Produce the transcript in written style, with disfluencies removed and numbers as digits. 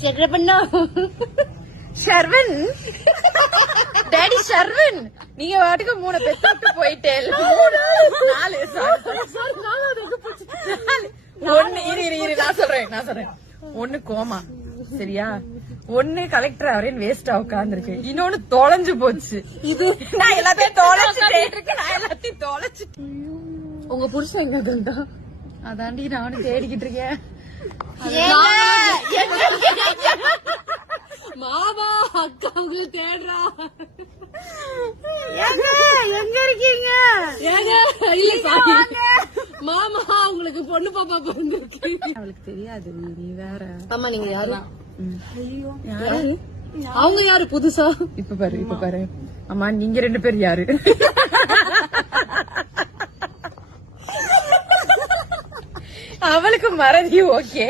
Sharvan daddy Sharvan நீங்க வாட்டுக்கு 3 பெத்து போயிட்டே 4 ஒன்னு இரு நான் சொல்றேன் 1 கோமா சரியா 1 கலெக்டர் அவரேன் வேஸ்டா உட்கார்ந்துருக்கு இன்னொன்னு தொலைஞ்சு போச்சு இது நான் எல்லாத்தையும் தொலைச்சிட்டேன் உங்க புருஷன் எங்க இருந்தா அதாண்டி நானும் தேடிக்கிட்டு இருக்கேன் மாமா அக்கா உங்களை தேடுறா எங்க இருக்கீங்க மாமா உங்களுக்கு பொண்ணு பாப்பா பிறந்திருக்கு அவளுக்கு தெரியாது நீ வேற ஆமா நீங்க யாரும் அவங்க யாரு புதுசா இப்ப பாரு அம்மா நீங்க 2 பேர் யாரு அவளுக்கு மறதி ஓகே